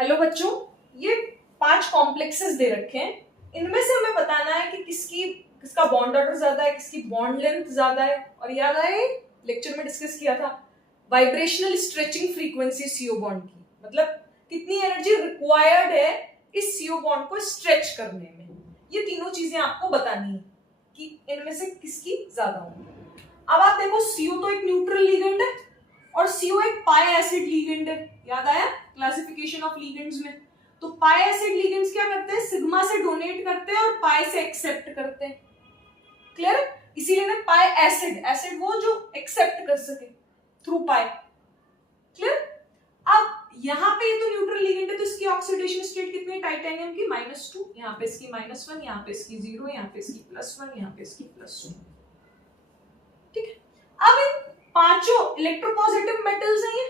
Hello बच्चों, ये 5 complexes दे रखे हैं। इनमें से हमें बताना है कि किसका बॉन्ड ऑर्डर ज्यादा है, किसकी बॉन्ड लेंथ ज्यादा है। और याद आए लेक्चर में डिस्कस किया था vibrational stretching frequency CO bond की, मतलब कितनी एनर्जी रिक्वायर्ड है इस सीओ बॉन्ड को स्ट्रेच करने में। ये तीनों चीजें आपको बतानी है कि इनमें से किसकी ज्यादा होगी। अब आप देखो, सीओ तो एक न्यूट्रल लिगेंड है और सीओ एक पाई एसिड लिगेंड है। याद आया क्लासिफिकेशन ऑफ लिगेंड्स में? तो पाई एसिड लिगेंड्स क्या करते हैं, सिग्मा से डोनेट करते हैं और पाई से एक्सेप्ट करते हैं। क्लियर? इसीलिए ना पाई एसिड, एसिड वो जो एक्सेप्ट कर सके थ्रू पाई। क्लियर? अब यहाँ पे ये तो न्यूट्रल लिगेंड है, तो इसकी ऑक्सीडेशन स्टेट कितनी है टाइटेनियम की? -2। यहाँ पे इसकी -1, यहाँ पे इसकी 0, यहाँ पे इसकी +1, यहाँ पे इसकी +2। ठीक है। अब इन पांचों इलेक्ट्रोपॉजिटिव मेटल्स हैं ये,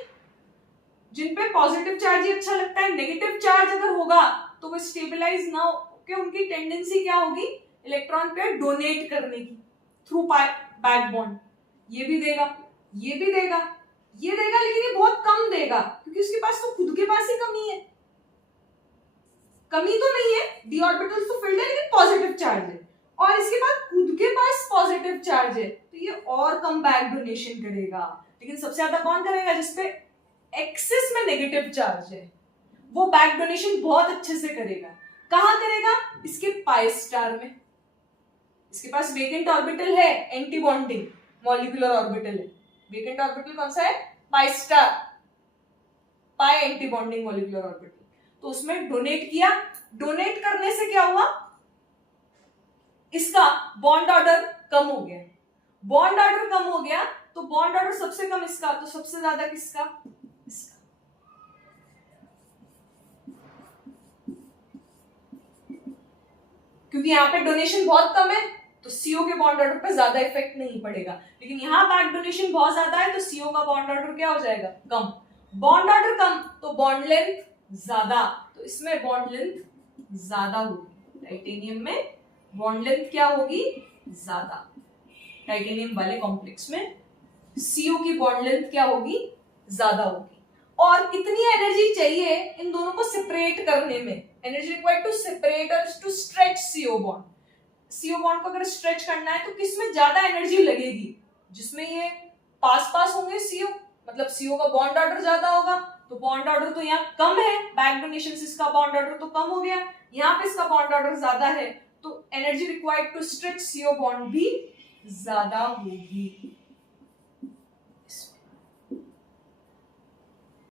जिन पे पॉजिटिव चार्ज ही अच्छा लगता है। नेगेटिव चार्ज अगर होगा तो वो स्टेबलाइज ना होकर उनकी टेंडेंसी क्या होगी, इलेक्ट्रॉन पे डोनेट करने की थ्रू बैक बॉन्ड। ये भी देगा, ये भी देगा, ये देगा, लेकिन ये बहुत कम देगा क्योंकि उसके पास तो खुद के पास ही कमी है। कमी तो नहीं है, डी ऑर्बिटल्स तो फिल्ड है लेकिन पॉजिटिव चार्ज है, और इसके बाद खुद के पास पॉजिटिव चार्ज है, तो ये और कम बैक डोनेशन करेगा। लेकिन सबसे ज्यादा कौन करेगा? जिसपे एक्सिस में नेगेटिव चार्ज है, वो बैक डोनेशन बहुत अच्छे से करेगा। कहां करेगा? इसके पाई स्टार में। इसके पास वेकेंट ऑर्बिटल है, एंटी बॉन्डिंग मॉलिक्यूलर ऑर्बिटल है। वेकेंट ऑर्बिटल कौन सा है? पाई स्टार, पाई एंटी बॉन्डिंग मॉलिक्यूलर ऑर्बिटल। तो उसमें डोनेट किया, डोनेट करने से क्या हुआ, इसका बॉन्ड ऑर्डर कम हो गया। बॉन्ड ऑर्डर कम हो गया तो बॉन्ड ऑर्डर सबसे कम इसका, तो सबसे ज्यादा किसका? इसका। क्योंकि यहाँ पे डोनेशन बहुत कम है तो सीओ के बॉन्ड ऑर्डर पे ज्यादा इफेक्ट नहीं पड़ेगा, लेकिन यहाँ बैक डोनेशन बहुत ज्यादा है तो सीओ का बॉन्ड ऑर्डर क्या हो जाएगा? कम। बॉन्ड ऑर्डर कम तो बॉन्ड लेंथ ज्यादा, तो इसमें बॉन्ड लेंथ ज्यादा होगी। टाइटेनियम में बॉन्ड लेंथ क्या होगी? ज्यादा। टाइटेनियम वाले कॉम्प्लेक्स में सीओ की बॉन्ड लेंथ क्या होगी? ज्यादा होगी। और कितनी एनर्जी चाहिए इन दोनों को सेपरेट करने में? एनर्जी रिक्वायर्ड टू सेपरेट और to stretch CO bond. CO bond को अगर स्ट्रेच करना है तो किसमें ज्यादा एनर्जी लगेगी? जिसमें ये पास पास होंगे सीओ, मतलब सीओ का बॉन्ड ऑर्डर ज्यादा होगा, तो बॉन्ड ऑर्डर तो यहाँ कम है, बैक डोनेशन से इसका बॉन्ड ऑर्डर तो कम हो गया। यहाँ पे इसका बॉन्ड ऑर्डर ज्यादा है तो energy required to stretch CO bond भी ज्यादा होगी।